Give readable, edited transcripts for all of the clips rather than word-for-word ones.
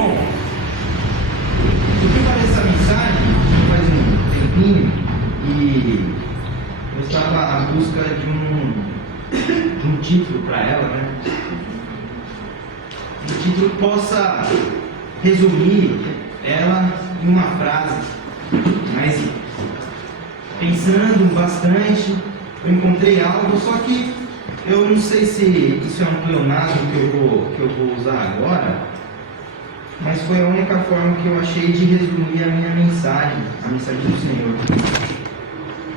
Bom, eu preparei essa mensagem faz um tempinho e eu estava à busca de um título para ela, né? Um título que possa resumir ela em uma frase, mas pensando bastante, eu encontrei algo, só que eu não sei se isso é um pleonasmo que eu vou usar agora, mas foi a única forma que eu achei de resumir a minha mensagem, a mensagem do Senhor.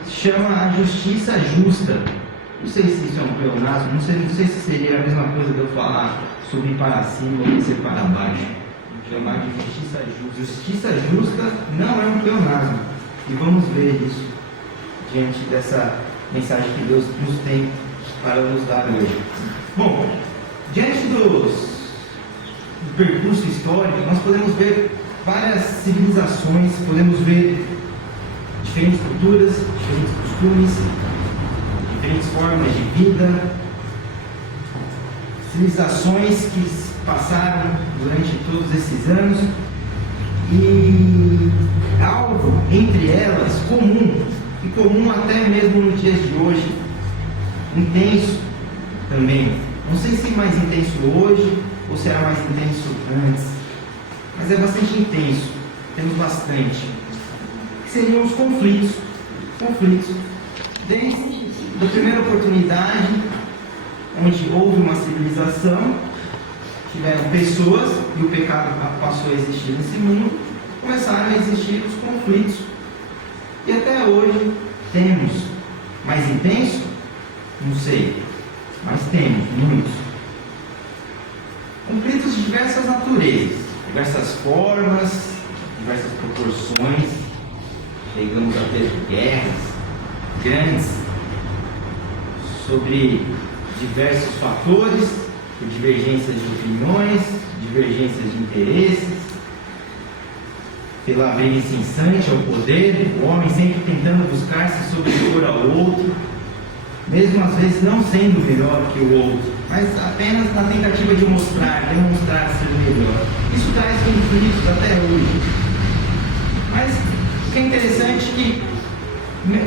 Se chama a justiça justa. Não sei se isso é um pleonasmo, não sei se seria a mesma coisa de eu falar subir para cima ou descer para baixo. Chamar de justiça justa. Justiça justa não é um pleonasmo. E vamos ver isso diante dessa mensagem que Deus nos tem para nos dar hoje. Bom, diante do percurso histórico, nós podemos ver várias civilizações, podemos ver diferentes culturas, diferentes costumes, diferentes formas de vida, civilizações que passaram durante todos esses anos, e algo entre elas comum, e comum até mesmo nos dias de hoje, intenso também. Não sei se mais intenso hoje ou se era mais intenso antes, mas é bastante intenso, temos bastante. Que seriam os conflitos. Desde a primeira oportunidade, onde houve uma civilização, tiveram pessoas e o pecado passou a existir nesse mundo, começaram a existir os conflitos. E até hoje temos. Mais intenso? Não sei, mas temos muitos. Conflitos de diversas naturezas, diversas formas, diversas proporções. Chegamos a ter guerras grandes sobre diversos fatores, por divergências de opiniões, divergências de interesses, pela briga incessante ao poder, o homem sempre tentando buscar se sobrepor ao outro, mesmo às vezes não sendo melhor que o outro, mas apenas na tentativa de demonstrar ser melhor. Isso traz conflitos até hoje. Mas o que é interessante é que,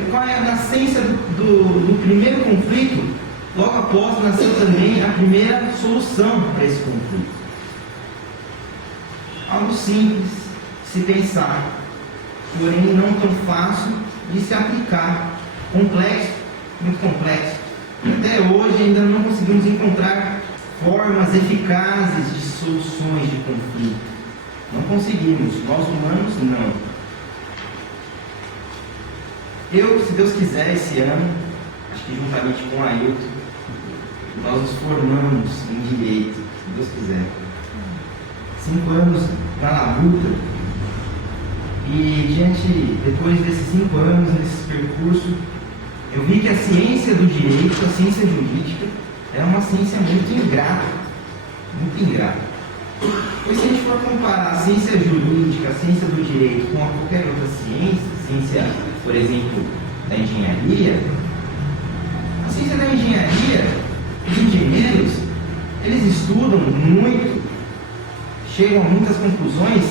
qual é a nascença do primeiro conflito? Logo após nasceu também a primeira solução para esse conflito. Algo simples de se pensar, porém não tão fácil de se aplicar. Complexo, muito complexo. Até hoje ainda não conseguimos encontrar formas eficazes de soluções de conflito. Não conseguimos, nós humanos não. Se Deus quiser, esse ano, acho que juntamente com a Ailton, nós nos formamos em direito, se Deus quiser. 5 anos na luta. E depois desses 5 anos, nesse percurso, eu vi que a ciência do direito, a ciência jurídica, é uma ciência muito ingrata. Muito ingrata. Pois se a gente for comparar a ciência jurídica, a ciência do direito com qualquer outra ciência, por exemplo, da engenharia, a ciência da engenharia, os engenheiros, eles estudam muito, chegam a muitas conclusões,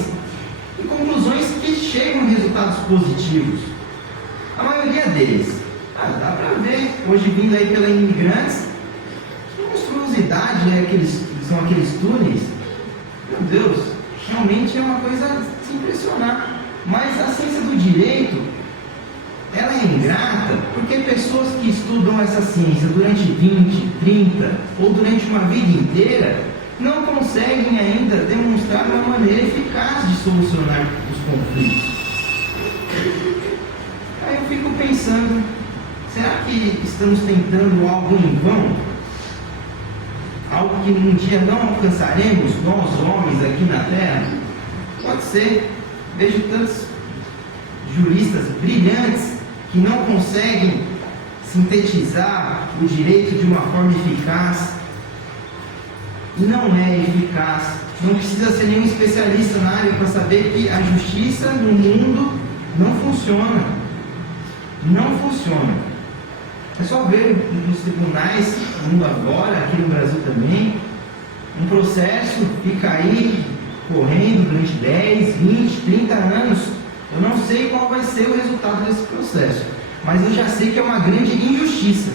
e conclusões que chegam a resultados positivos. A maioria deles, dá para ver, hoje vindo aí pela imigrantes, que monstruosidade são aqueles túneis. Meu Deus, realmente é uma coisa de se impressionar. Mas a ciência do direito, ela é ingrata porque pessoas que estudam essa ciência durante 20, 30 ou durante uma vida inteira não conseguem ainda demonstrar uma maneira eficaz de solucionar os conflitos. Aí eu fico pensando, será que estamos tentando algo em vão? Algo que um dia não alcançaremos, nós homens aqui na Terra? Pode ser. Vejo tantos juristas brilhantes que não conseguem sintetizar o direito de uma forma eficaz. E não é eficaz. Não precisa ser nenhum especialista na área para saber que a justiça no mundo não funciona. Não funciona. É só ver nos tribunais do mundo agora, aqui no Brasil também, um processo fica aí correndo durante 10, 20, 30 anos. Eu não sei qual vai ser o resultado desse processo, mas eu já sei que é uma grande injustiça.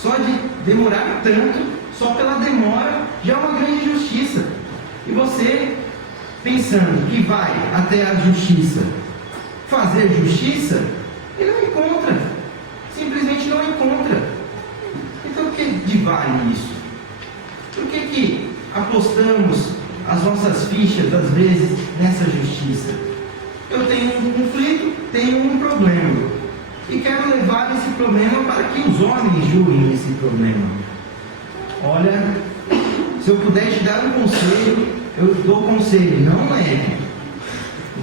Só de demorar tanto, só pela demora, já é uma grande injustiça. E você, pensando que vai até a justiça fazer justiça, e não encontra. Simplesmente não encontra. Então o que vale isso? Por que apostamos as nossas fichas, às vezes, nessa justiça? Eu tenho um conflito, tenho um problema, e quero levar esse problema para que os homens julguem esse problema. Olha, se eu puder te dar um conselho, eu dou conselho: não leve.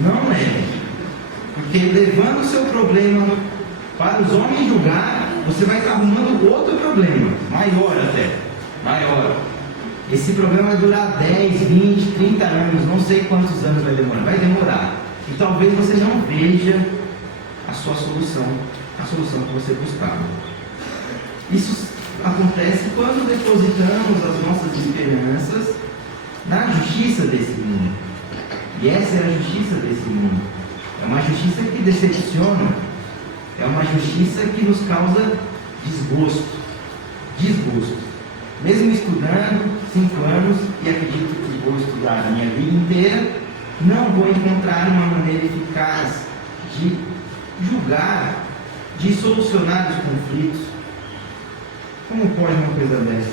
Não leve. Porque levando o seu problema para os homens julgar, você vai estar arrumando outro problema, maior até, maior. Esse problema vai durar 10, 20, 30 anos, não sei quantos anos vai demorar. E talvez você não veja a sua solução, a solução que você buscava. Isso acontece quando depositamos as nossas esperanças na justiça desse mundo. E essa é a justiça desse mundo. É uma justiça que decepciona. É uma justiça que nos causa desgosto. Desgosto. Mesmo estudando 5 anos, e acredito que vou estudar a minha vida inteira, não vou encontrar uma maneira eficaz de julgar, de solucionar os conflitos. Como pode uma coisa dessa?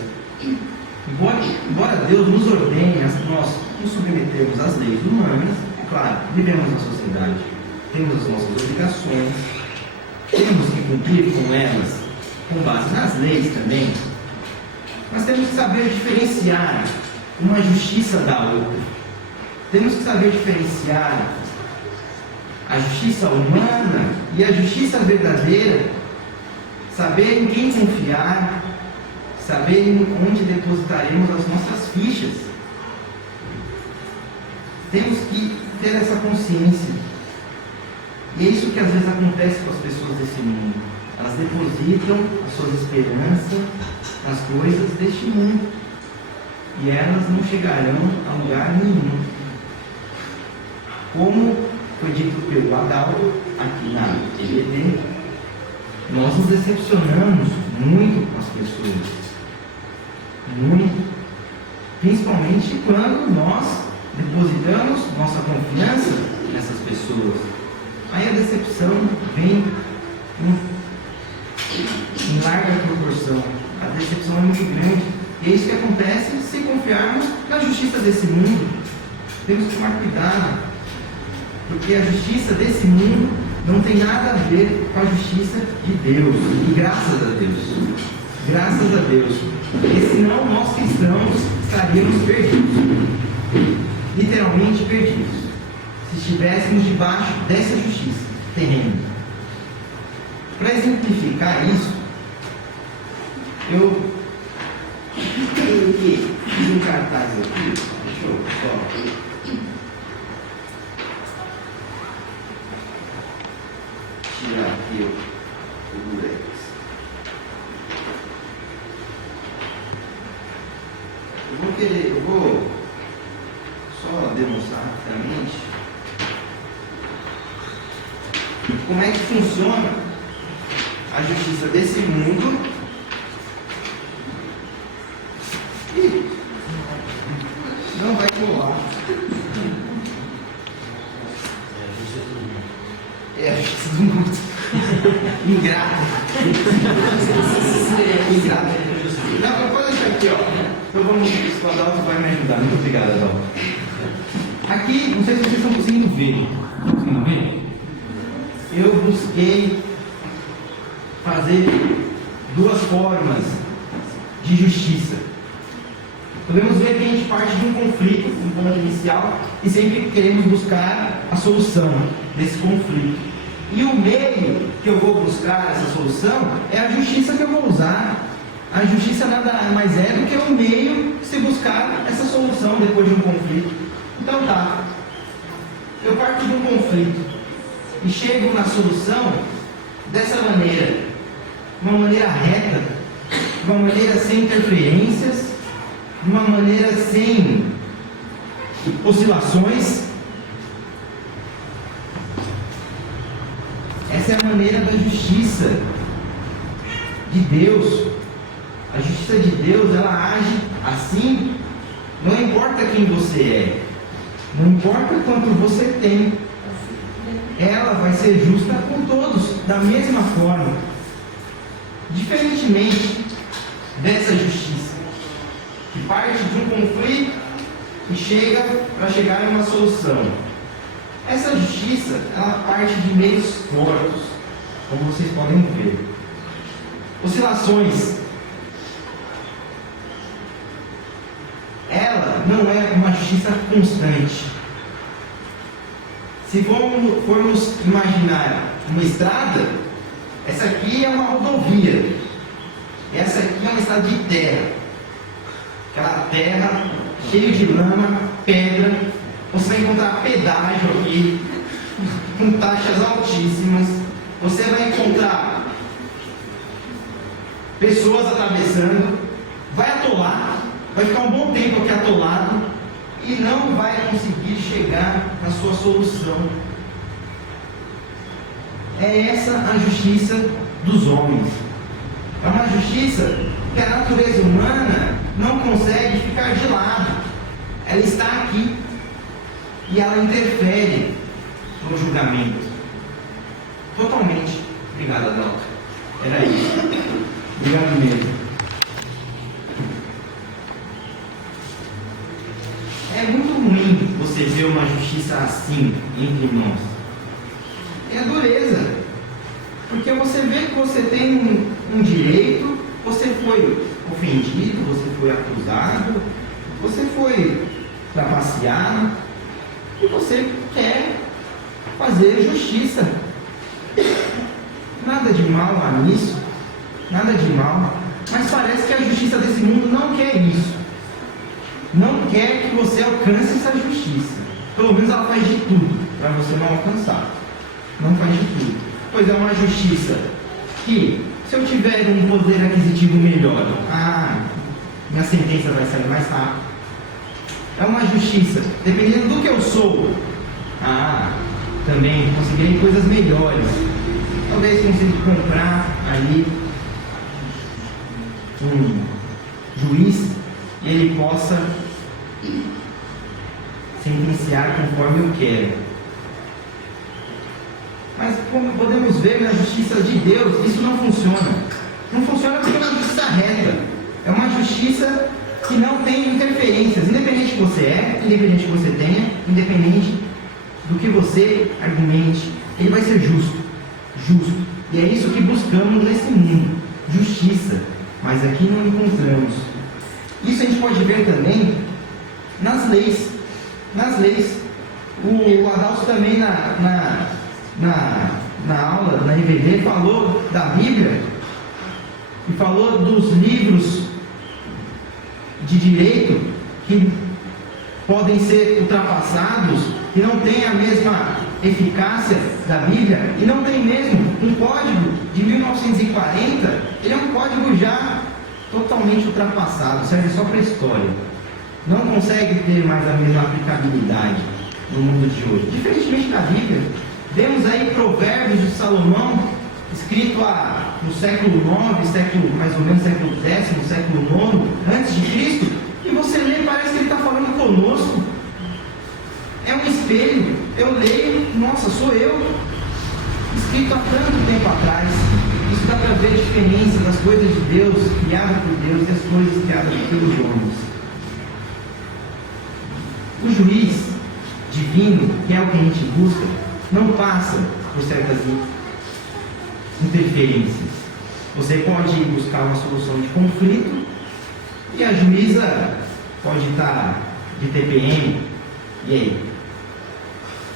Embora Deus nos ordene a nós nos submetermos às leis humanas, é claro, vivemos na sociedade, temos as nossas obrigações, temos que cumprir com elas, com base nas leis também, mas temos que saber diferenciar uma justiça da outra. Temos que saber diferenciar a justiça humana e a justiça verdadeira, saber em quem confiar, saber onde depositaremos as nossas fichas. Temos que ter essa consciência. E é isso que às vezes acontece com as pessoas desse mundo. Elas depositam as suas esperanças nas coisas deste mundo. E elas não chegarão a lugar nenhum. Como foi dito pelo Adalto aqui na EBD, nós nos decepcionamos muito com as pessoas. Muito. Principalmente quando nós depositamos nossa confiança nessas pessoas. Aí a decepção vem em larga proporção. A decepção é muito grande. E é isso que acontece se confiarmos na justiça desse mundo. Temos que tomar cuidado, porque a justiça desse mundo não tem nada a ver com a justiça de Deus. E graças a Deus. Graças a Deus. Porque senão nós cristãos estaríamos perdidos. Literalmente perdidos. Se estivéssemos debaixo dessa justiça terrena. Para exemplificar isso, eu fiz um cartaz aqui. Deixa eu só tirar aqui o durex. Eu vou só demonstrar rapidamente como é que funciona a justiça desse mundo. E não vai colar. É a justiça do mundo. Ingrato. Ingrato. Não, pode deixar aqui, ó. Então vamos, o Adalto vai me ajudar. Muito obrigado, Adalto. Aqui, não sei se vocês estão conseguindo ver. Conseguindo ver? Eu busquei fazer 2 formas de justiça. Podemos ver que a gente parte de um conflito, um ponto inicial, e sempre queremos buscar a solução desse conflito. E o meio que eu vou buscar essa solução é a justiça que eu vou usar. A justiça nada mais é do que o meio de se buscar essa solução depois de um conflito. Então tá, eu parto de um conflito e chego na solução dessa maneira, uma maneira reta, uma maneira sem interferências, uma maneira sem oscilações. Essa é a maneira da justiça de Deus. A justiça de Deus, ela age assim, não importa quem você é, não importa quanto você tem, ela vai ser justa com todos, da mesma forma. Diferentemente dessa justiça, que parte de um conflito e chega para chegar em uma solução. Essa justiça, ela parte de meios tortos, como vocês podem ver. Oscilações. Ela não é uma justiça constante. Se formos imaginar uma estrada, essa aqui é uma rodovia. Essa aqui é uma estrada de terra. Aquela terra cheia de lama, pedra. Você vai encontrar pedágio aqui, com taxas altíssimas. Você vai encontrar pessoas atravessando. Vai atolar, vai ficar um bom tempo aqui atolado e não vai conseguir chegar na sua solução. É essa a justiça dos homens. É uma justiça que a natureza humana não consegue ficar de lado. Ela está aqui e ela interfere no julgamento. Totalmente. Obrigado, Adalto. Era isso. Obrigado mesmo. É muito ruim você ver uma justiça assim entre irmãos. É a dureza. Porque você vê que você tem um direito, você foi ofendido, você foi acusado, você foi trapaceado, e você quer fazer justiça. Nada de mal há nisso, nada de mal, mas parece que a justiça desse mundo não quer isso. Não quer que você alcance essa justiça. Pelo menos ela faz de tudo para você não alcançar. Não faz de tudo. Pois é uma justiça que, se eu tiver um poder aquisitivo melhor, minha sentença vai sair mais rápido. É uma justiça, dependendo do que eu sou, também conseguirei coisas melhores. Talvez consiga comprar ali um juiz e ele possa sentenciar conforme eu quero. Mas como podemos ver na justiça de Deus, isso não funciona. Não funciona porque é uma justiça reta. É uma justiça que não tem interferências. Independente que você é, independente que você tenha, independente do que você argumente, ele vai ser justo. Justo. E é isso que buscamos nesse mundo. Justiça. Mas aqui não encontramos. Isso a gente pode ver também nas leis. Nas leis. O Adalto também na aula, na IVD, falou da Bíblia e falou dos livros de direito que podem ser ultrapassados, que não têm a mesma eficácia da Bíblia, e não tem mesmo. Um código de 1940, ele é um código já totalmente ultrapassado, serve só para a história. Não consegue ter mais a mesma aplicabilidade no mundo de hoje. Diferentemente da Bíblia, vemos aí Provérbios de Salomão, escrito no século IX, mais ou menos século X, século IX, antes de Cristo, e você lê e parece que ele está falando conosco. É um espelho. Eu leio, nossa, sou eu, escrito há tanto tempo atrás. Isso dá para ver a diferença das coisas de Deus, criadas por Deus, e as coisas criadas pelos homens. O juiz divino, que é o que a gente busca, não passa por certas interferências. Você pode buscar uma solução de conflito e a juíza pode estar de TPM. E aí?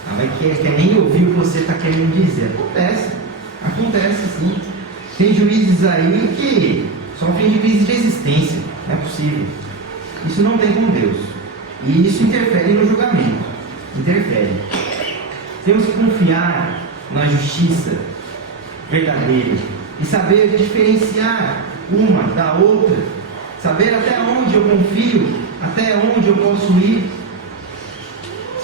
Ela quer nem ouvir o que você está querendo dizer. Acontece sim. Tem juízes aí que sofrem de crise de existência. Não é possível. Isso não tem com Deus. E isso interfere no julgamento. Interfere. Temos que confiar na justiça verdadeira e saber diferenciar uma da outra, saber até onde eu confio, até onde eu posso ir.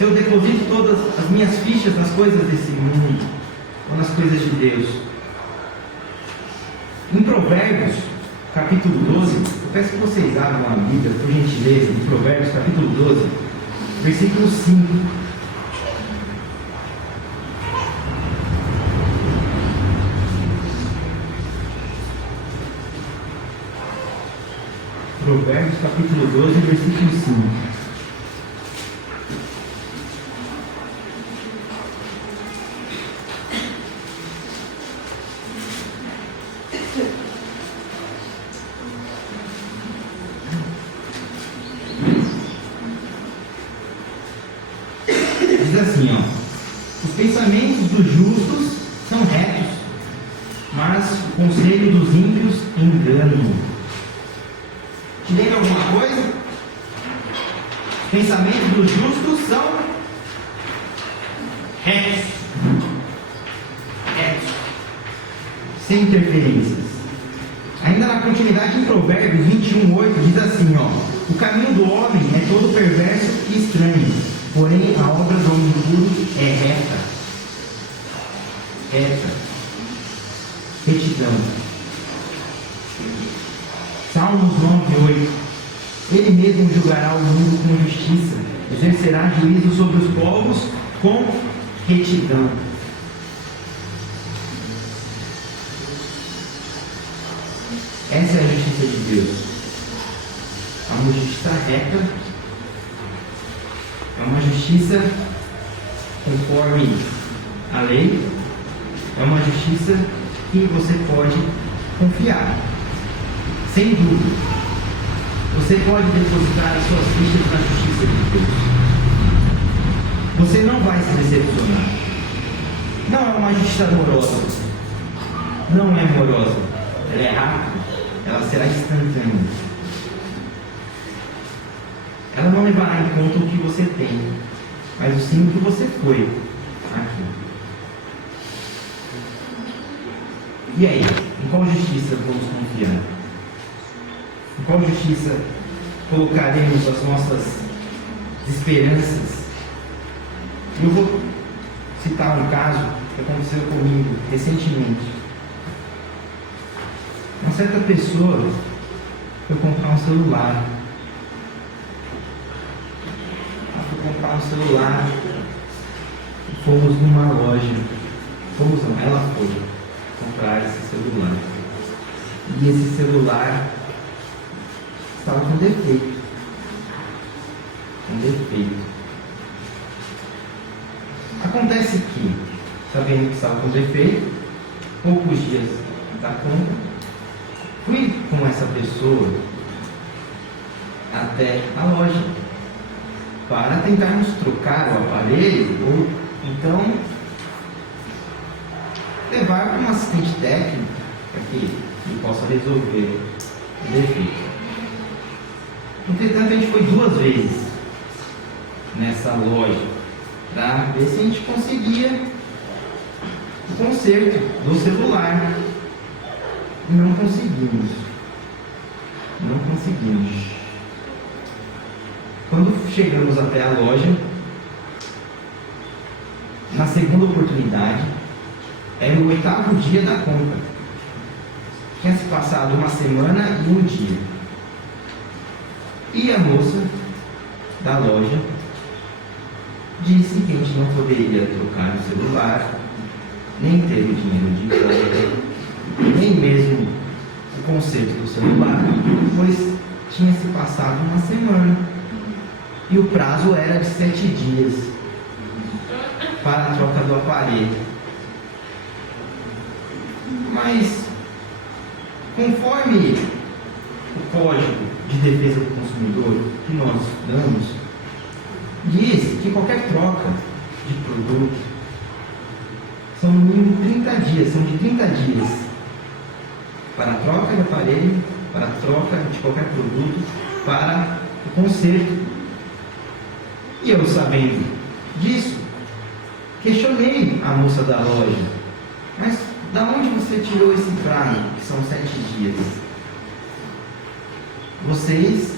Se eu deposito todas as minhas fichas nas coisas desse mundo, ou nas coisas de Deus. Em Provérbios, capítulo 12, eu peço que vocês abram a Bíblia, por gentileza, em Provérbios, capítulo 12, versículo 5. Provérbios, capítulo 12, versículo 5. Diz assim, ó: os pensamentos dos justos são retos, mas o conselho dos ímpios engano. Te lembra alguma coisa? Os pensamentos dos justos são retos, sem interferências. Ainda na continuidade, em Provérbios 21:8, diz assim, ó: o caminho do homem é todo perverso e estranho, porém a obra do homem puro é reta. Retidão. Salmos 9:8. Ele mesmo julgará o mundo com justiça, exercerá juízo sobre os povos com retidão. Essa é a justiça de Deus. É uma justiça reta, é uma justiça conforme a lei, é uma justiça que você pode confiar, sem dúvida. Você pode depositar as suas fichas na justiça de Deus. Você não vai se decepcionar. Não é uma justiça amorosa, não é amorosa, ela é rápida, ela será instantânea. Ela não levará em conta o que você tem, mas sim o que você foi aqui. E aí, em qual justiça vamos confiar? Em qual justiça colocaremos as nossas esperanças? Eu vou citar um caso que aconteceu comigo recentemente. Uma certa pessoa foi comprar um celular. Ela foi comprar um celular e fomos numa loja. Ela foi comprar esse celular. E esse celular estava com defeito. Acontece que, sabendo que estava com defeito, poucos dias da compra, fui com essa pessoa até a loja para tentarmos trocar o aparelho ou então levar para um assistente técnico para que ele possa resolver o defeito. Entretanto, a gente foi 2 vezes nessa loja para ver se a gente conseguia o conserto do celular. Não conseguimos. Quando chegamos até a loja, na segunda oportunidade, era o 8º dia da compra. Tinha se passado 1 semana e 1 dia. E a moça da loja disse que a gente não poderia trocar o celular, nem ter o dinheiro de volta, nem mesmo o conserto do celular, pois tinha se passado 1 semana e o prazo era de 7 dias para a troca do aparelho. Mas, conforme o Código de Defesa do Consumidor que nós estudamos, diz que qualquer troca de produto são no mínimo 30 dias, são de 30 dias para a troca de aparelho, para a troca de qualquer produto, para o conserto. E eu, sabendo disso, questionei a moça da loja: mas da onde você tirou esse prazo, que são 7 dias? Vocês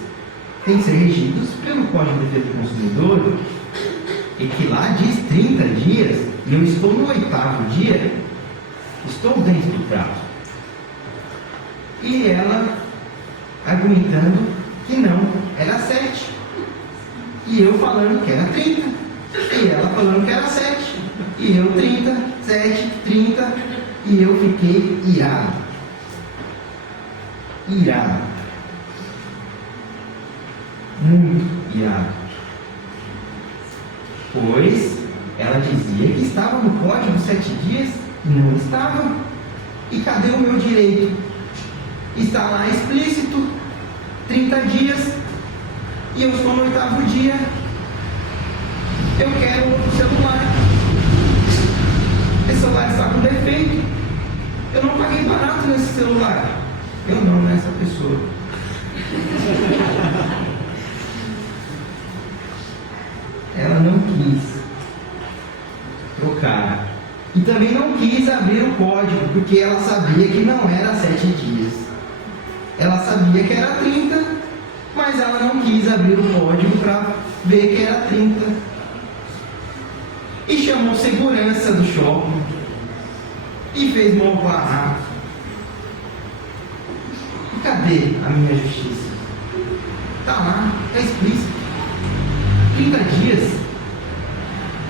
têm que ser regidos pelo Código de Defesa do Consumidor, e que lá diz 30 dias, e eu estou no 8º dia, estou dentro do prazo. E ela argumentando que não, era 7. E eu falando que era 30. E ela falando que era 7. E eu 30, 7, 30. E eu fiquei irado. Irado. Muito irado. Pois ela dizia que estava no código 7 dias e não estava. E cadê o meu direito? Está lá explícito 30 dias e eu estou no 8º dia. Eu quero outro celular. Esse celular está com defeito. Eu não paguei barato nesse celular. Eu não, né? Essa pessoa. Ela não quis trocar. E também não quis abrir o código, porque ela sabia que não era 7 dias. Ela sabia que era 30, mas ela não quis abrir o código para ver que era 30. E chamou segurança do shopping e fez mau barraco. E cadê a minha justiça? Está lá, está explícito. 30 dias.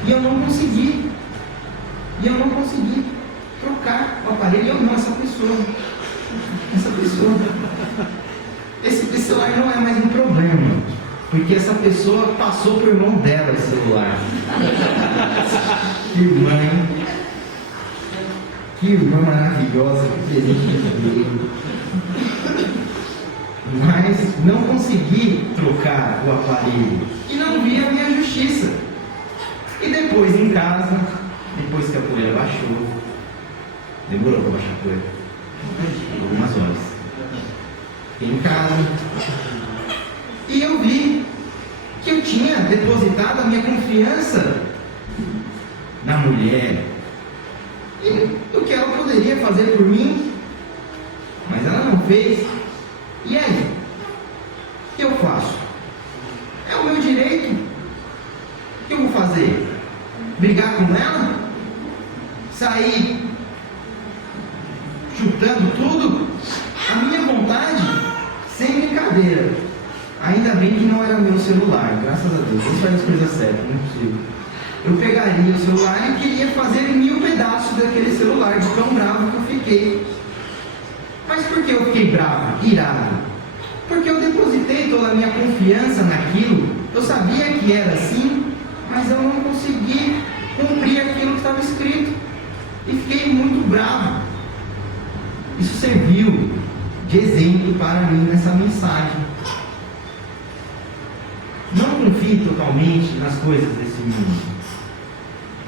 E eu não consegui. E eu não consegui trocar o aparelho. Eu não, essa pessoa. Esse celular não é mais um problema, porque essa pessoa passou por mão dela esse celular. Que irmã maravilhosa, que presente de Deus. Mas não consegui trocar o aparelho e não vi a minha justiça. E depois em casa, depois que a poeira baixou, demorou para baixar a poeira, algumas horas. Fiquei em casa e eu vi que eu tinha depositado a minha confiança na mulher e o que ela poderia fazer por mim, mas ela não fez. E aí? O que eu faço? É o meu direito. O que eu vou fazer? Brigar com ela? Sair chutando tudo? A minha vontade, sem brincadeira. Ainda bem que não era meu celular, graças a Deus. Isso faz as coisas certas, não é possível. Eu pegaria o celular e queria fazer 1000 pedaços daquele celular, de tão bravo que eu fiquei. Mas por que eu fiquei bravo, irado? Porque eu depositei toda a minha confiança naquilo. Eu sabia que era assim, mas eu não consegui cumprir aquilo que estava escrito. E fiquei muito bravo. Isso serviu de exemplo para mim nessa mensagem. Não confie totalmente nas coisas desse mundo.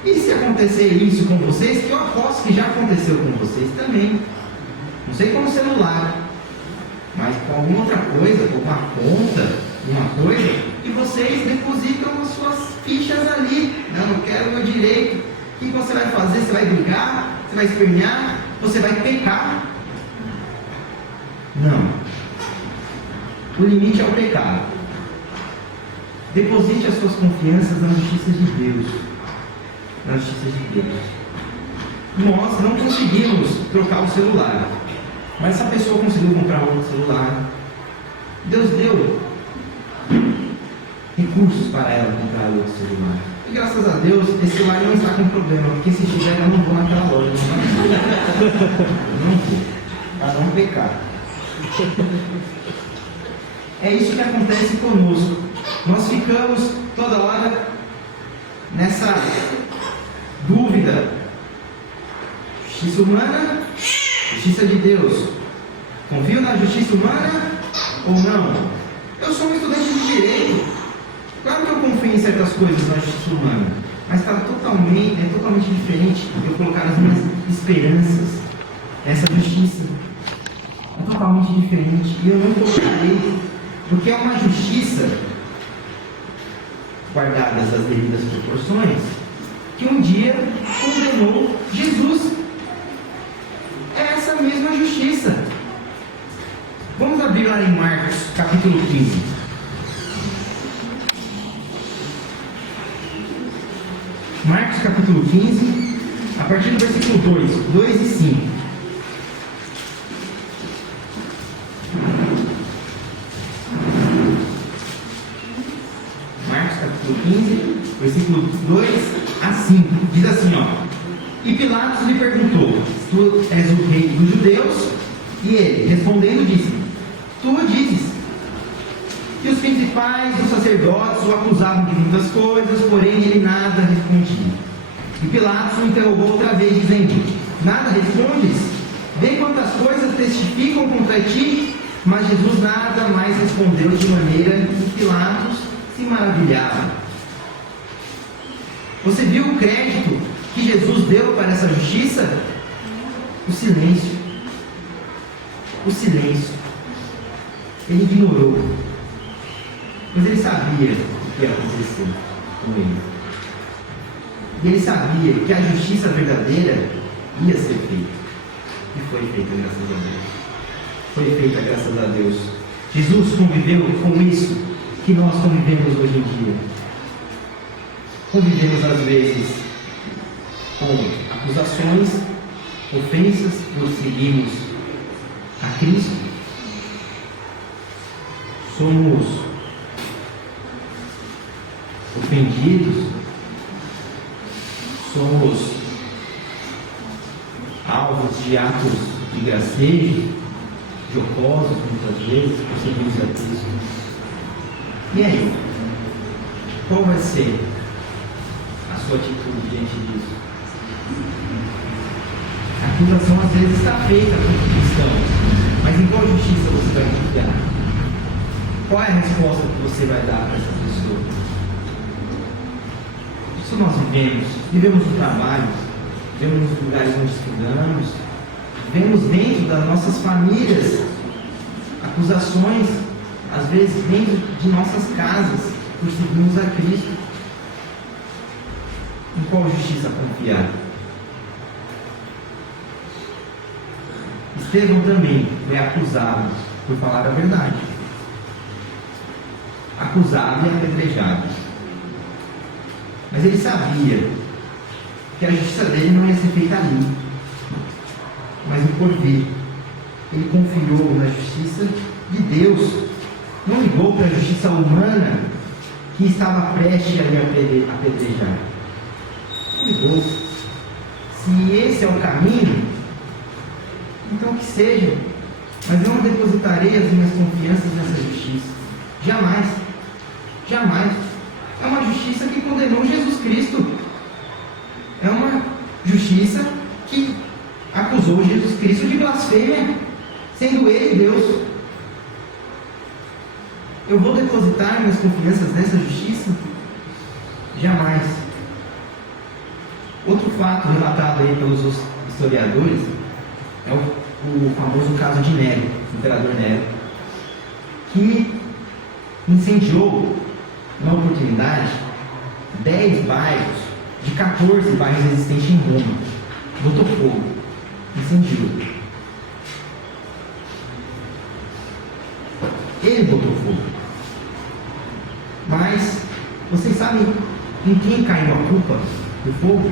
E se acontecer isso com vocês, que eu aposto que já aconteceu com vocês também. Não sei com o celular, mas com alguma outra coisa, com uma conta, uma coisa, e vocês depositam as suas fichas ali. Não, eu quero o meu direito. O que você vai fazer? Você vai brigar? Você vai espernear? Você vai pecar? Não. O limite é o pecado. Deposite as suas confianças na justiça de Deus. Na justiça de Deus. Nós não conseguimos trocar o celular, mas essa pessoa conseguiu comprar outro celular. Deus deu recursos para ela comprar outro celular. E graças a Deus, esse celular não está com problema, porque se tiver, eu não vou naquela loja. Não vou. Para não pecar. É isso que acontece conosco. Nós ficamos toda hora nessa dúvida: justiça humana, justiça de Deus. Confio na justiça humana ou não? Eu sou um estudante de direito. Claro que eu confio em certas coisas na justiça humana, mas está totalmente diferente de eu colocar as minhas esperanças nessa justiça. É totalmente diferente. E eu não colocarei, porque é uma justiça, guardadas as devidas proporções, que um dia condenou Jesus. É essa mesma justiça. Vamos abrir lá em Marcos, capítulo 15. Marcos capítulo 15, a partir do versículo 2 e 5. Marcos capítulo 15, versículo 2 a 5. Diz assim, E Pilatos lhe perguntou: Tu és o rei dos judeus? E ele, respondendo, disse: Tu o dizes. E os principais dos sacerdotes o acusavam de muitas coisas, porém ele nada respondia. E Pilatos o interrogou outra vez, dizendo: Nada respondes? Vê quantas coisas testificam contra ti. Mas Jesus nada mais respondeu, de maneira que Pilatos se maravilhava. Você viu o crédito que Jesus deu para essa justiça? O silêncio. O silêncio. Ele ignorou. Mas ele sabia o que ia acontecer com ele. E ele sabia que a justiça verdadeira ia ser feita. E foi feita, graças a Deus. Foi feita, graças a Deus. Jesus conviveu com isso que nós convivemos hoje em dia. Convivemos às vezes com acusações, ofensas por seguirmos a Cristo. Somos ofendidos, somos alvos de atos de gracejo, jocosos muitas vezes, por seguirmos a Cristo. E aí? Qual vai ser a sua atitude diante disso? A acusação às vezes está feita por cristãos, mas em qual justiça você vai julgar? Qual é a resposta que você vai dar para essa pessoa? Isso nós vivemos no trabalho, vivemos nos lugares onde estudamos, vemos dentro das nossas famílias acusações, às vezes dentro de nossas casas, por seguirmos a Cristo. Em qual justiça confiar? Estevão também foi acusado por falar a verdade. Acusado e apedrejado. Mas ele sabia que a justiça dele não ia ser feita ali, mas no porvir. Ele confiou na justiça de Deus. Não ligou para a justiça humana que estava prestes a lhe apedrejar. Ligou. Se esse é o caminho, então que seja. Mas eu não depositarei as minhas confianças nessa justiça. Jamais. Jamais. É uma justiça que condenou Jesus Cristo. É uma justiça que acusou Jesus Cristo de blasfêmia, sendo Ele Deus. Eu vou depositar minhas confianças nessa justiça? Jamais. Outro fato relatado aí pelos historiadores é o famoso caso de Nero, o imperador Nero, que incendiou, na oportunidade, 10 bairros de 14 bairros existentes em Roma. Botou fogo, incendiou. Ele botou fogo. Mas vocês sabem em quem caiu a culpa do fogo?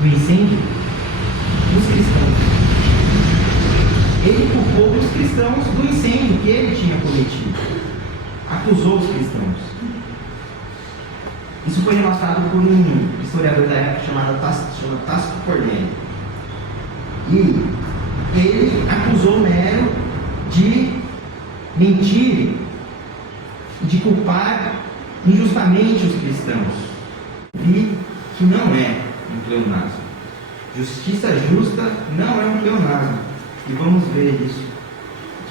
Do incêndio? Dos cristãos. Ele culpou os cristãos do incêndio que ele tinha cometido. Acusou os cristãos. Isso foi relatado por um historiador da época chamado Tácito Cornélio. E ele acusou Nero de mentir e de culpar injustamente os cristãos. E que não é um pleonasmo. Justiça justa não é um pleonasmo. E vamos ver isso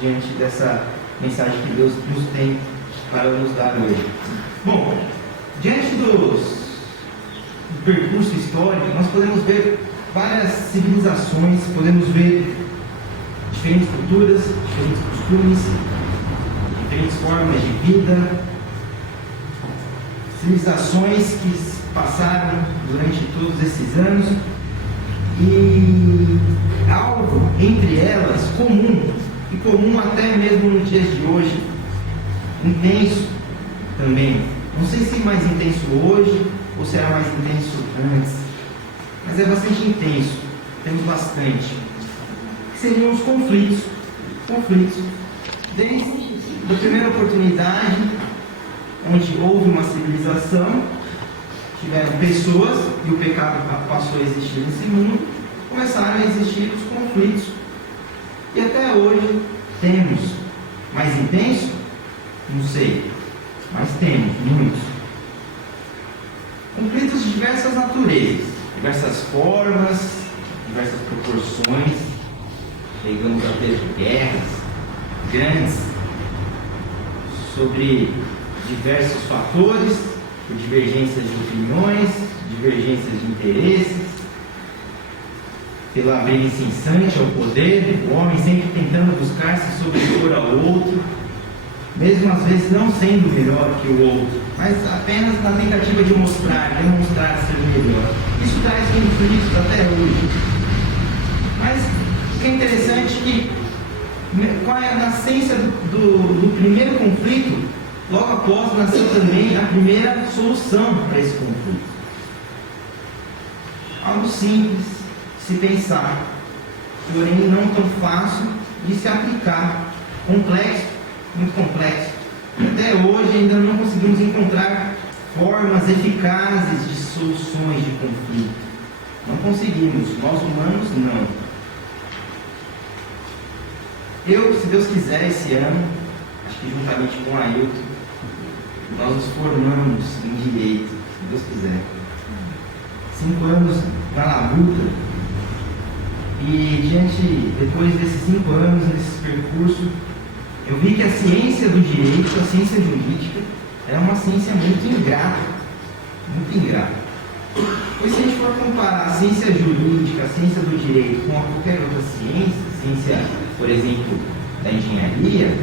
diante dessa mensagem que Deus nos tem para nos dar hoje. Bom, diante do percurso histórico, nós podemos ver várias civilizações, podemos ver diferentes culturas, diferentes costumes, diferentes formas de vida, civilizações que passaram durante todos esses anos, e algo entre elas comum, e comum até mesmo nos dias de hoje, intenso também. Não sei se mais intenso hoje ou se era mais intenso antes, mas é bastante intenso, temos bastante. Que seriam os conflitos. Desde a primeira oportunidade, onde houve uma civilização, tiveram pessoas e o pecado passou a existir nesse mundo, começaram a existir os conflitos. E até hoje temos. Mais intenso? Não sei, mas temos muitos. Conflitos de diversas naturezas, diversas formas, diversas proporções. Chegamos a ter guerras grandes sobre diversos fatores, por divergências de opiniões, divergências de interesses, pela briga incessante ao poder, o homem sempre tentando buscar se sobrepor ao outro, mesmo às vezes não sendo melhor que o outro, mas apenas na tentativa de demonstrar ser melhor. Isso traz conflitos até hoje. Mas o que é interessante é que, qual é a nascença do primeiro conflito, logo após nasceu também a primeira solução para esse conflito. Algo simples de se pensar, porém não tão fácil de se aplicar. Complexo, muito complexo. Até hoje ainda não conseguimos encontrar formas eficazes de soluções de conflito. Não conseguimos, nós humanos não. Se Deus quiser, esse ano, acho que juntamente com a Ailton, nós nos formamos em direito, se Deus quiser. 5 anos na luta, e depois desses 5 anos, nesse percurso, eu vi que a ciência do direito, a ciência jurídica, é uma ciência muito ingrata. Pois se a gente for comparar a ciência jurídica, a ciência do direito com qualquer outra ciência, por exemplo, da engenharia,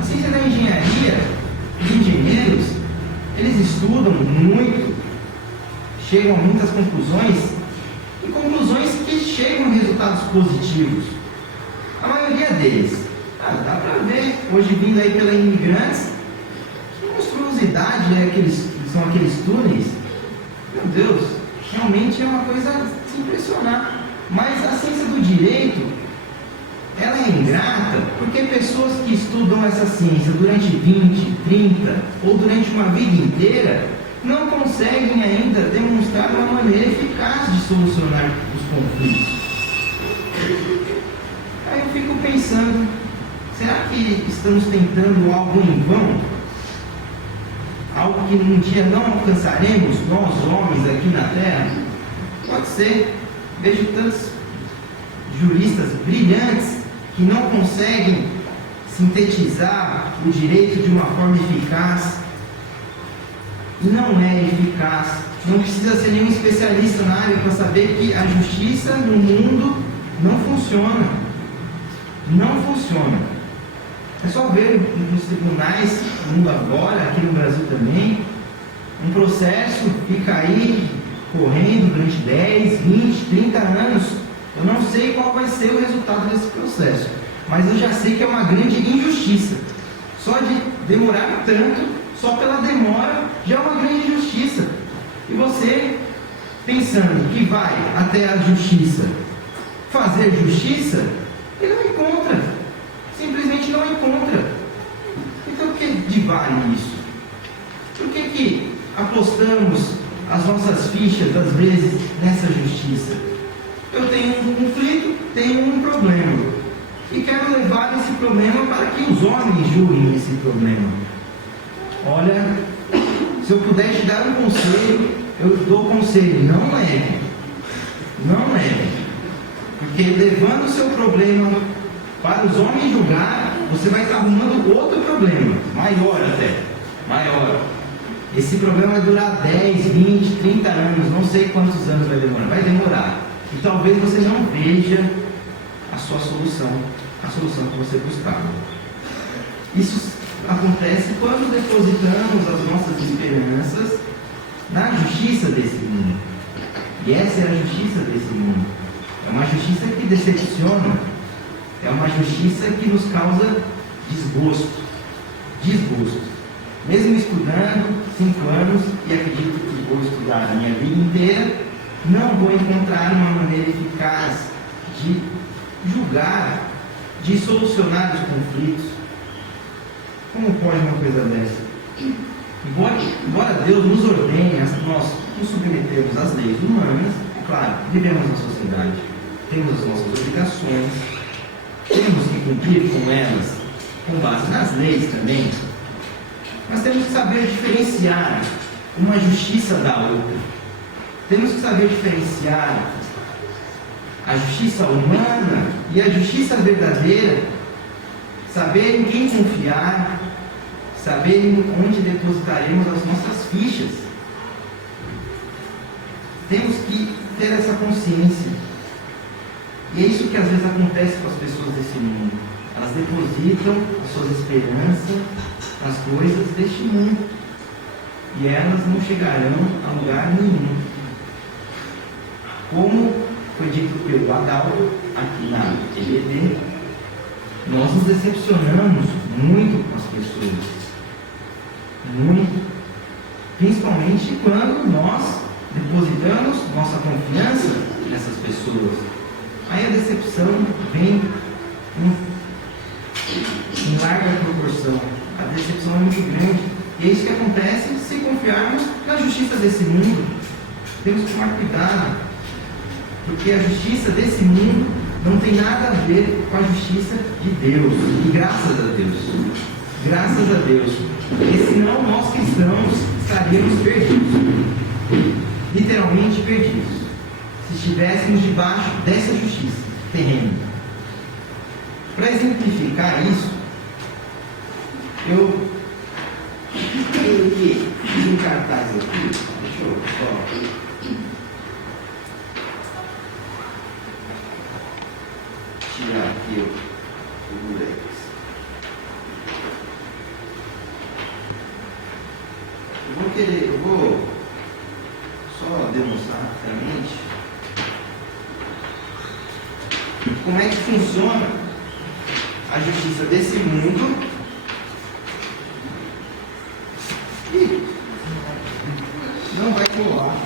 a ciência da engenharia, os engenheiros, eles estudam muito, chegam a muitas conclusões, e conclusões que chegam a resultados positivos. A maioria deles. Dá para ver, hoje vindo aí pelas imigrantes, que monstruosidade são aqueles túneis. Meu Deus, realmente é uma coisa de se impressionar. Mas a ciência do direito, ela é ingrata porque pessoas que estudam essa ciência durante 20, 30 ou durante uma vida inteira não conseguem ainda demonstrar uma maneira eficaz de solucionar os conflitos. Aí eu fico pensando, será que estamos tentando algo em vão? Algo que um dia não alcançaremos, nós homens aqui na Terra? Pode ser. Vejo tantos juristas brilhantes que não conseguem sintetizar o direito de uma forma eficaz. E não é eficaz. Não precisa ser nenhum especialista na área para saber que a justiça no mundo não funciona. Não funciona. É só ver nos tribunais, no mundo agora, aqui no Brasil também, um processo fica aí correndo durante 10, 20, 30 anos. Eu não sei qual vai ser o resultado desse processo, mas eu já sei que é uma grande injustiça. Só de demorar tanto, só pela demora, já é uma grande injustiça. E você, pensando que vai até a justiça fazer justiça, e não encontra. Simplesmente não encontra. Então, o que vale isso? Por que apostamos as nossas fichas, às vezes, nessa justiça? Eu tenho um conflito, tenho um problema, e quero levar esse problema para que os homens julguem esse problema. Olha, se eu puder te dar um conselho, eu dou conselho: não leve. Não leve. Porque levando o seu problema para os homens julgar, você vai estar arrumando outro problema, maior até, maior. Esse problema vai durar 10, 20, 30 anos, não sei quantos anos vai demorar. E talvez você não veja a sua solução, a solução que você buscava. Isso acontece quando depositamos as nossas esperanças na justiça desse mundo. E essa é a justiça desse mundo. É uma justiça que decepciona. É uma justiça que nos causa desgosto. Mesmo estudando 5 anos, e acredito que for estudar a minha vida inteira, não vou encontrar uma maneira eficaz de julgar, de solucionar os conflitos. Como pode uma coisa dessa? Embora Deus nos ordene, nós nos submetemos às leis humanas, é claro, vivemos na sociedade, temos as nossas obrigações, temos que cumprir com elas, com base nas leis também, mas temos que saber diferenciar uma justiça da outra. Temos que saber diferenciar a justiça humana e a justiça verdadeira, saber em quem confiar, saber onde depositaremos as nossas fichas. Temos que ter essa consciência. E é isso que às vezes acontece com as pessoas desse mundo. Elas depositam as suas esperanças nas coisas deste mundo. E elas não chegarão a lugar nenhum. Como foi dito pelo Adalto aqui na EBD, nós nos decepcionamos muito com as pessoas. Muito. Principalmente quando nós depositamos nossa confiança nessas pessoas. Aí a decepção vem em larga proporção. A decepção é muito grande. E é isso que acontece se confiarmos na justiça desse mundo. Temos que tomar cuidado, porque a justiça desse mundo não tem nada a ver com a justiça de Deus. E graças a Deus. Graças a Deus. Porque senão nós cristãos estaríamos perdidos. Literalmente perdidos. Se estivéssemos debaixo dessa justiça terrena. Para exemplificar isso, eu fiz um cartaz aqui. Deixa eu só tirar aqui o durex. Eu vou só demonstrar rapidamente como é que funciona a justiça desse mundo. E não vai colar.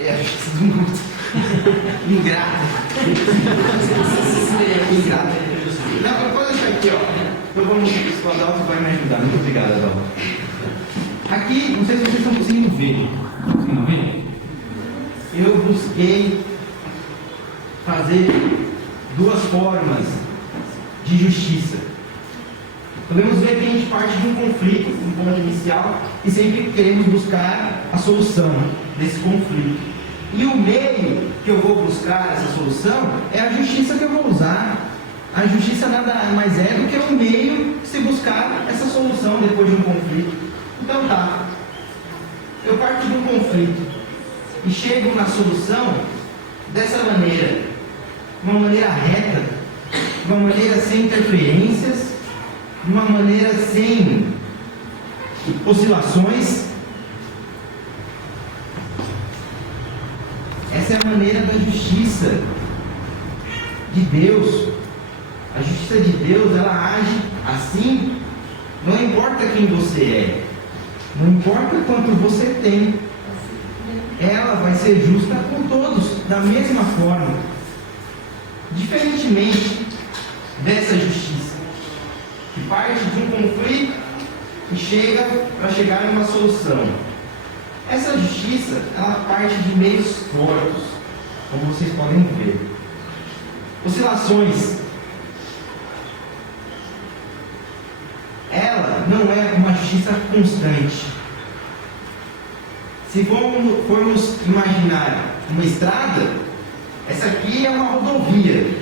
É a justiça do mundo. Ingrato. Ingrato. Não, eu vou deixar aqui, ó. Eu vou mostrar isso, o Adalto vai me ajudar. Muito obrigado, Adalto. Aqui, não sei se vocês estão conseguindo ver. Conseguindo ver? Eu busquei fazer duas formas de justiça. Podemos ver que a gente parte de um conflito, um ponto inicial, e sempre queremos buscar a solução desse conflito. E o meio que eu vou buscar essa solução é a justiça que eu vou usar. A justiça nada mais é do que o meio de se buscar essa solução depois de um conflito. Então tá, eu parto de um conflito e chego na solução dessa maneira, uma maneira reta, uma maneira sem interferências, de uma maneira sem oscilações. Essa é a maneira da justiça de Deus. A justiça de Deus, ela age assim, não importa quem você é, não importa quanto você tem, ela vai ser justa com todos, da mesma forma. Diferentemente dessa justiça, que parte de um conflito e chega para chegar em uma solução. Essa justiça, ela parte de meios tortos, como vocês podem ver. Oscilações. Ela não é uma justiça constante. Se formos imaginar uma estrada, essa aqui é uma rodovia.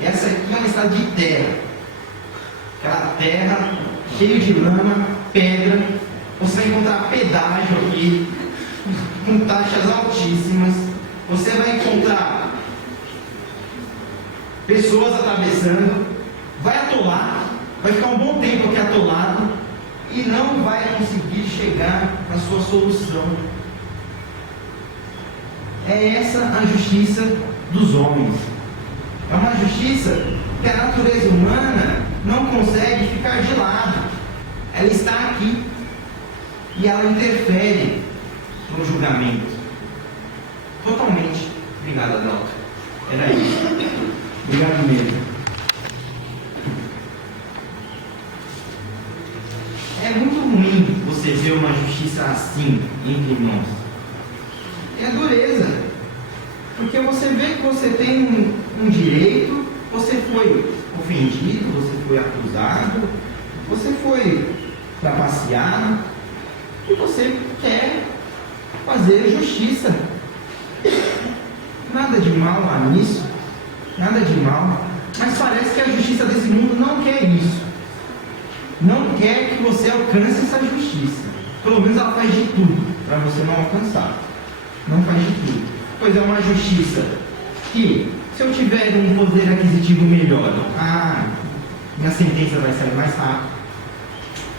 Essa aqui é uma estrada de terra. Aquela terra cheia de lama, pedra. Você vai encontrar pedágio aqui, com taxas altíssimas. Você vai encontrar pessoas atravessando, vai atolar, vai ficar um bom tempo aqui atolado e não vai conseguir chegar na sua solução. É essa a justiça dos homens. É uma justiça que a natureza humana não consegue ficar de lado. ela está aqui e ela interfere no julgamento. Totalmente. Obrigado, Adalto. Era isso. Obrigado mesmo. É muito ruim você ver uma justiça assim entre irmãos. É dureza. Porque você vê que você tem um direito, você foi ofendido, você foi acusado, você foi trapaceado, e você quer fazer justiça. Nada de mal há nisso, nada de mal, mas parece que a justiça desse mundo não quer isso. Não quer que você alcance essa justiça. Pelo menos ela faz de tudo para você não alcançar. Não faz de tudo. Pois é uma justiça que, se eu tiver um poder aquisitivo melhor, minha sentença vai sair mais rápido.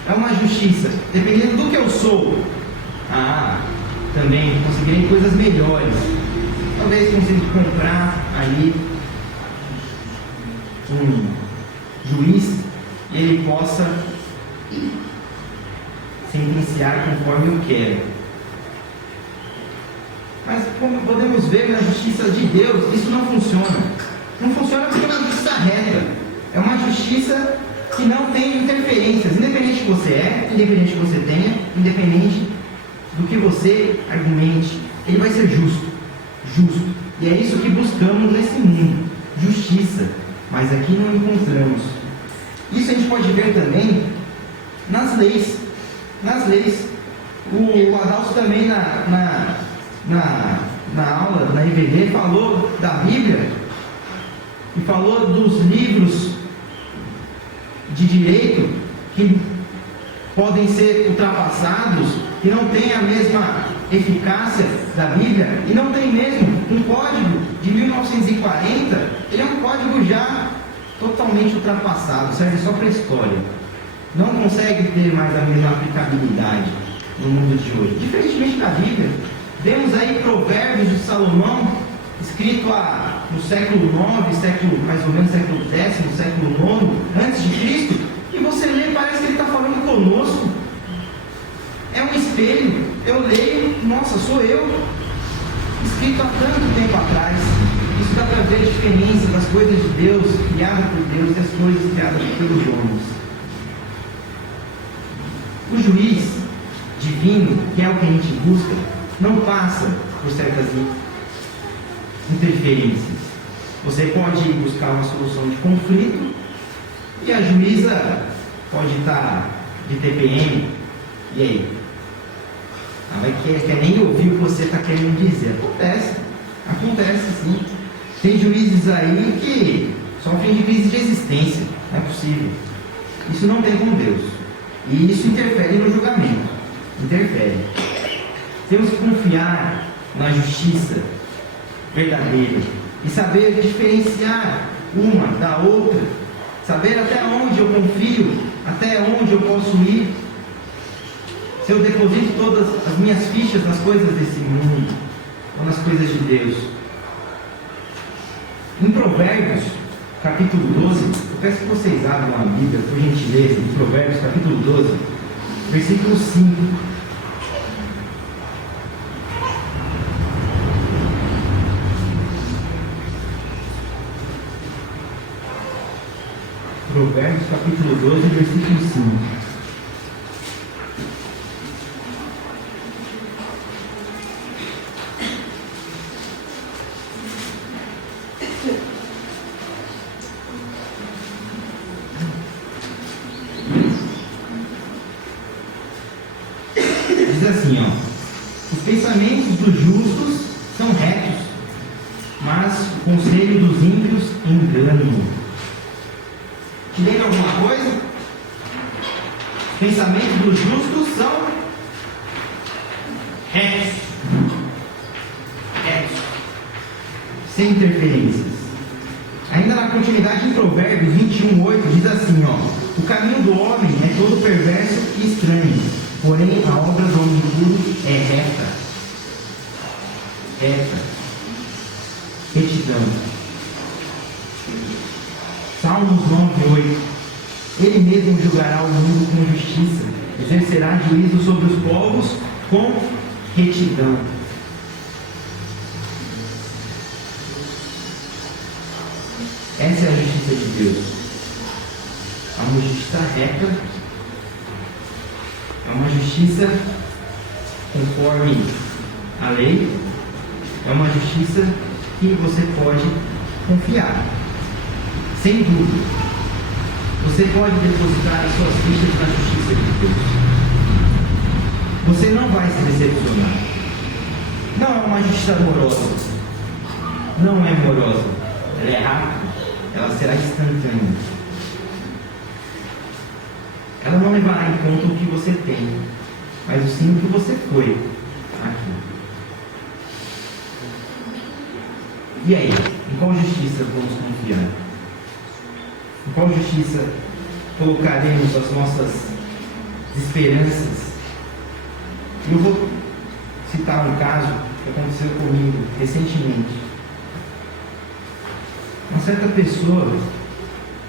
É uma justiça, dependendo do que eu sou, também conseguirei coisas melhores. Talvez consiga comprar ali um juiz e ele possa sentenciar conforme eu quero. Mas como podemos ver na justiça de Deus, isso não funciona. Não funciona porque é uma justiça reta. É uma justiça que não tem interferências. Independente que você é, independente que você tenha, independente do que você argumente, ele vai ser justo. Justo. E é isso que buscamos nesse mundo. Justiça. Mas aqui não encontramos. Isso a gente pode ver também nas leis. Nas leis. O Adalto também na aula, na IVD, falou da Bíblia e falou dos livros de direito que podem ser ultrapassados, que não têm a mesma eficácia da Bíblia, e não tem mesmo. Um código de 1940, ele é um código já totalmente ultrapassado, serve só para a história. Não consegue ter mais a mesma aplicabilidade no mundo de hoje. Diferentemente da Bíblia, vemos aí Provérbios de Salomão, escrito no século IX, mais ou menos século X, século IX, antes de Cristo, e você lê, parece que ele está falando conosco. É um espelho. Eu leio, nossa, sou eu, escrito há tanto tempo atrás. Isso dá para ver a diferença das coisas de Deus, criadas por Deus, e as coisas criadas pelos homens. O juiz divino, que é o que a gente busca, não passa por certas interferências. Você pode buscar uma solução de conflito e a juíza pode estar de TPM. E aí? Vai quer nem ouvir o que você está querendo dizer. Acontece sim. Tem juízes aí que sofrem de crise de existência. Não é possível. Isso não tem com Deus. E isso interfere no julgamento. Interfere. Temos que confiar na justiça verdadeira e saber diferenciar uma da outra, saber até onde eu confio, até onde eu posso ir. Se eu deposito todas as minhas fichas nas coisas desse mundo ou nas coisas de Deus. Em Provérbios, capítulo 12, eu peço que vocês abram a Bíblia, por gentileza, em Provérbios, capítulo 12, versículo 5. Provérbios capítulo 12, versículo 5. Diz assim, os pensamentos dos justos são retos, mas o conselho dos ímpios engano. Te lembra alguma coisa? Os pensamentos dos justos são retos, sem interferências. Ainda na continuidade em Provérbios 21:8 diz assim, o caminho do homem é todo perverso e estranho, porém a obra do homem puro é reta. Retidão. Salmos 9:8. Ele mesmo julgará o mundo com justiça exercerá juízo sobre os povos com retidão. Essa é a justiça de Deus. É uma justiça reta, é uma justiça conforme a lei, é uma justiça que você pode confiar, sem dúvida. Você pode depositar as suas fichas na justiça de Deus. Você não vai se decepcionar. Não é uma justiça amorosa. Não é amorosa. Ela é rápida. Ela será instantânea. Ela não levará em conta o que você tem, mas sim o que você foi aqui. E aí? Em qual justiça vamos confiar? Em qual justiça colocaremos as nossas esperanças? Eu vou citar um caso que aconteceu comigo recentemente. Uma certa pessoa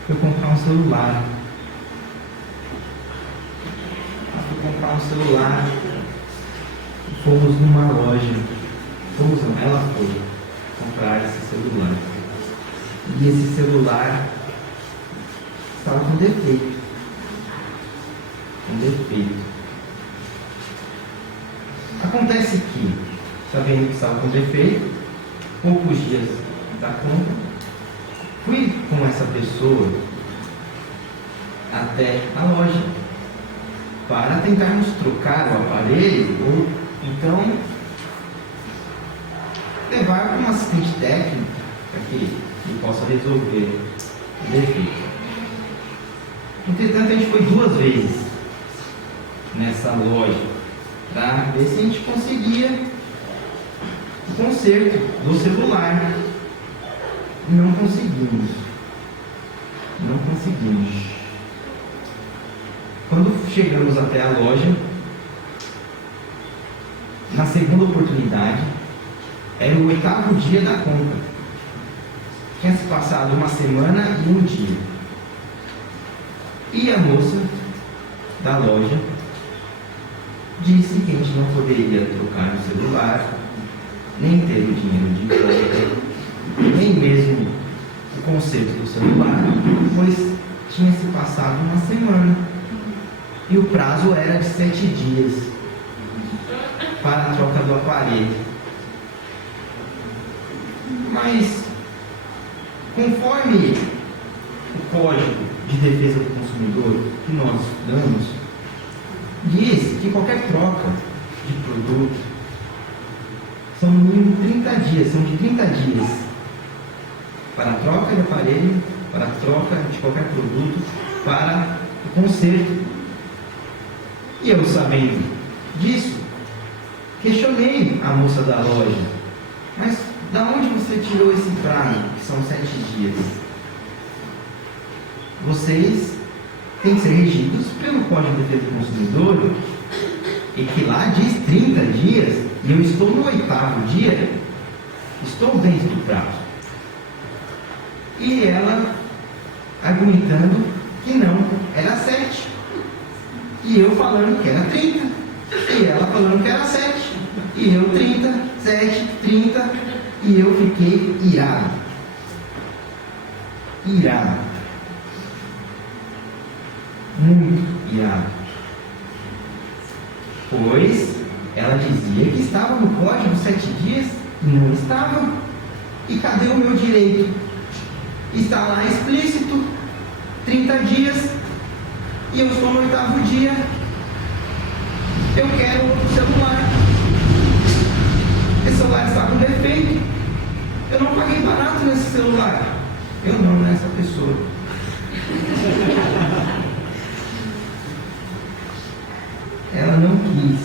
foi comprar um celular. Ela foi comprar um celular. Fomos numa loja. Ela foi comprar esse celular. E esse celular estava com defeito. Acontece que, sabendo que estava com defeito, poucos dias da compra, fui com essa pessoa até a loja para tentarmos trocar o aparelho ou então levar para um assistente técnico para que ele possa resolver o defeito. Entretanto, a gente foi 2 vezes nessa loja para ver se a gente conseguia o conserto do celular. Não conseguimos. Quando chegamos até a loja, na segunda oportunidade, era o 8º dia da compra. Tinha se passado 1 semana e 1 dia. E a moça da loja disse que a gente não poderia trocar o celular, nem ter o dinheiro de volta, nem mesmo o conserto do celular, pois tinha se passado 1 semana e o prazo era de 7 dias para a troca do aparelho. Mas, conforme o Código de Defesa do Consumidor que nós estudamos, diz que qualquer troca de produto são no mínimo 30 dias, são de 30 dias para a troca de aparelho, para a troca de qualquer produto, para o conserto. E eu, sabendo disso, questionei a moça da loja: mas da onde você tirou esse prazo, que são 7 dias? Vocês têm que ser regidos pelo Código de Defesa do Consumidor, e que lá diz 30 dias, e eu estou no 8º dia, estou dentro do prazo. E ela argumentando que não, era 7. E eu falando que era 30. E ela falando que era 7. E eu 30, 7, 30. E eu fiquei irado. Muito irado. Pois ela dizia que estava no código 7 dias e não estava. E cadê o meu direito? Está lá explícito 30 dias e eu estou no 8º dia. Eu quero outro celular. Esse celular está com defeito. Eu não paguei barato nesse celular. Eu não, nessa pessoa. Ela não quis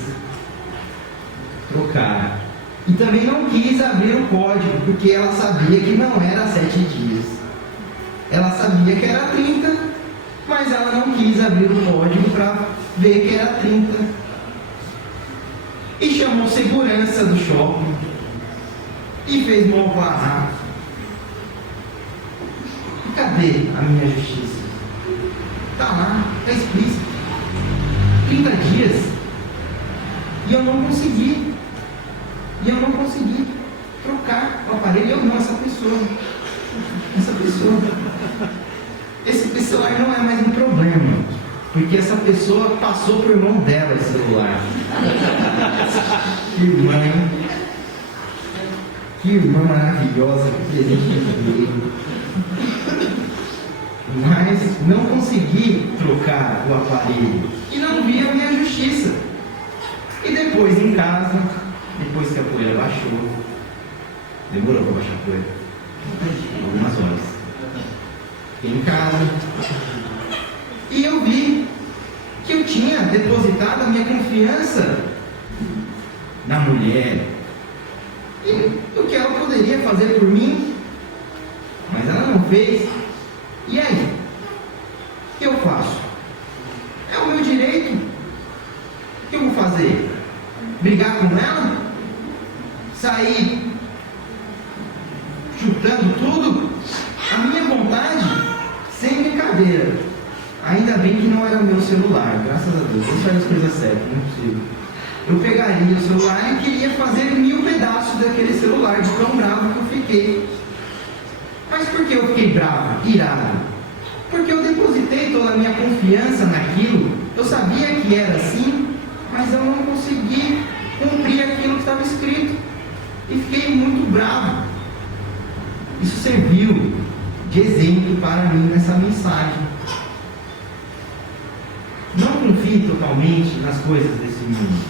trocar. E também não quis abrir o código, porque ela sabia que não era 7 dias. Ela sabia que era 30, mas ela não quis abrir o código para ver que era 30. E chamou segurança do shopping e fez mal barraco. E cadê a minha justiça? Está lá, está explícito. 30 dias. E eu não consegui trocar o aparelho. Eu não, essa pessoa. Esse celular não é mais um problema, porque essa pessoa passou pro irmão dela esse celular. Que irmã maravilhosa, que presente que veio. Mas não consegui trocar o aparelho e não vi a minha justiça. E depois em casa, depois que a poeira baixou, demorou para baixar a poeira, algumas horas, fiquei em casa e eu vi que eu tinha depositado a minha confiança na mulher e o que ela poderia fazer por mim, mas ela não fez. E aí? O que eu faço? É o meu direito. O que eu vou fazer? Brigar com ela? Sair chutando tudo? A minha vontade, sem brincadeira. Ainda bem que não era meu celular, graças a Deus. Isso faz as coisas certas, não é possível. Eu pegaria o celular e queria fazer 1000 pedaços daquele celular, de tão bravo que eu fiquei. Mas por que eu fiquei bravo, irado? Porque eu depositei toda a minha confiança naquilo. Eu sabia que era assim, mas eu não consegui cumprir aquilo que estava escrito. E fiquei muito bravo. Isso serviu de exemplo para mim nessa mensagem. Não confie totalmente nas coisas desse mundo.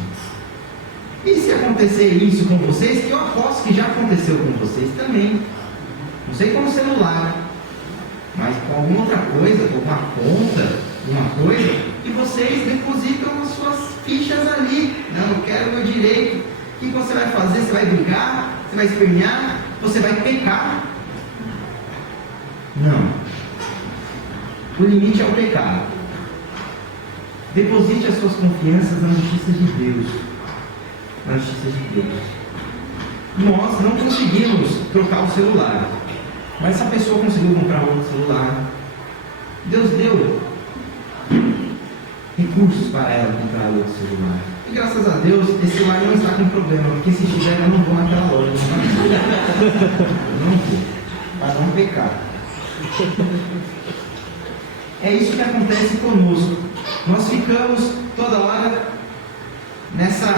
E se acontecer isso com vocês, que eu aposto que já aconteceu com vocês também. Não sei com o celular, mas com alguma outra coisa, com uma conta, uma coisa, e vocês depositam as suas fichas ali. Não, eu quero o meu direito. O que você vai fazer? Você vai brigar? Você vai espernear? Você vai pecar? Não. O limite é o pecado. Deposite as suas confianças na justiça de Deus. Na justiça de Deus. Nós não conseguimos trocar o celular, mas essa pessoa conseguiu comprar outro celular. Deus deu recursos para ela comprar outro celular. E graças a Deus, esse celular não está com problema, porque se tiver, eu não vou naquela loja. Não vou, para não pecar. É isso que acontece conosco. Nós ficamos toda hora nessa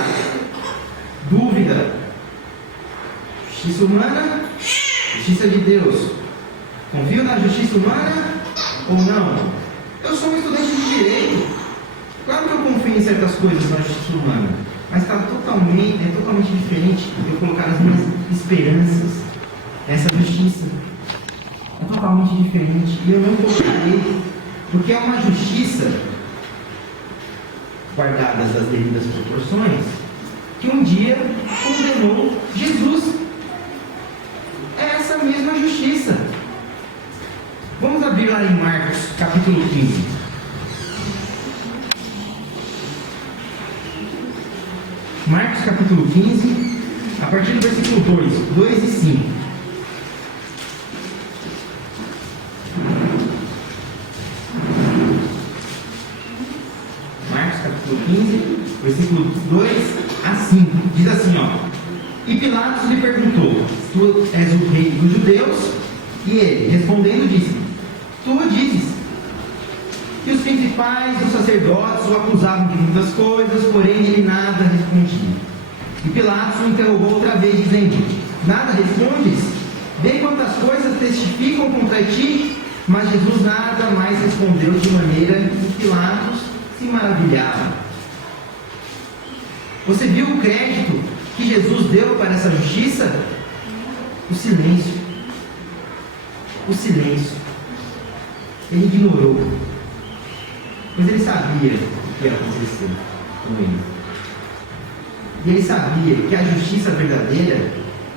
dúvida: justiça humana, justiça de Deus. Confio na justiça humana ou não? Eu sou um estudante de direito. Claro que eu confio em certas coisas na justiça humana, mas está totalmente diferente de eu colocar as minhas esperanças nessa justiça. É totalmente diferente. E eu não colocarei, porque é uma justiça guardadas as devidas proporções, que um dia condenou Jesus. É essa mesma justiça. Vamos abrir lá em Marcos, capítulo 15. Marcos, capítulo 15, a partir do versículo 2 e 5. Marcos, capítulo 15, versículo 2 a 5. Diz assim, ó: E Pilatos lhe perguntou: Tu és o rei dos judeus? E ele, respondendo, disse: Tu o dizes. E os principais dos sacerdotes o acusavam de muitas coisas, porém ele nada respondia. E Pilatos o interrogou outra vez, dizendo: Nada respondes? Vê quantas coisas testificam contra ti. Mas Jesus nada mais respondeu, de maneira que Pilatos se maravilhava. Você viu o crédito que Jesus deu para essa justiça? O silêncio. O silêncio. Ele ignorou. Mas ele sabia o que ia acontecer com ele. E ele sabia que a justiça verdadeira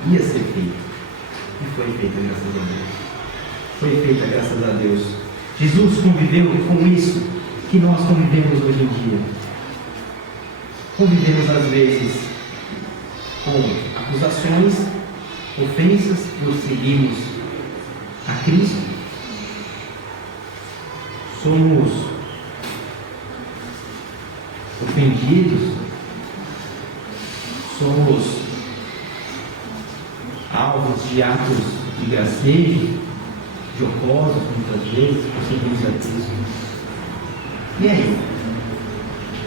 ia ser feita. E foi feita, graças a Deus. Foi feita, graças a Deus. Jesus conviveu com isso que nós convivemos hoje em dia. Convivemos às vezes com acusações, ofensas por seguirmos a Cristo. Somos ofendidos, somos alvos de atos de gracejo, jocosos muitas vezes, conseguimos a Cristo. E aí?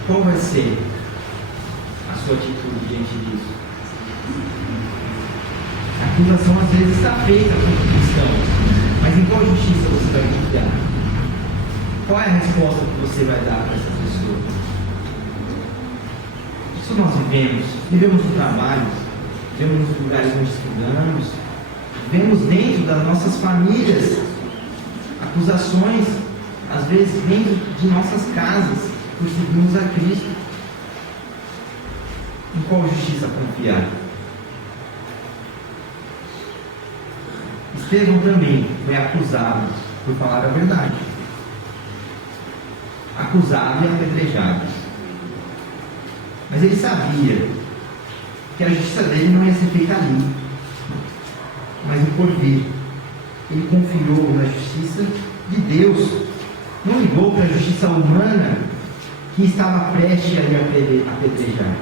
Qual vai ser a sua atitude diante disso? A acusação às vezes está feita contra cristãos, mas em qual justiça você vai confiar? Qual é a resposta que você vai dar para essa pessoa? Isso nós vivemos no trabalho, vivemos nos lugares onde estudamos, vemos dentro das nossas famílias acusações, às vezes dentro de nossas casas, por seguirmos a Cristo. Em qual justiça confiar? Estevão também foi acusado por falar a verdade. Acusado e apedrejado. Mas ele sabia que a justiça dele não ia ser feita ali, mas no porvir. Ele confiou na justiça de Deus, não ligou para a justiça humana que estava prestes a lhe apedrejar.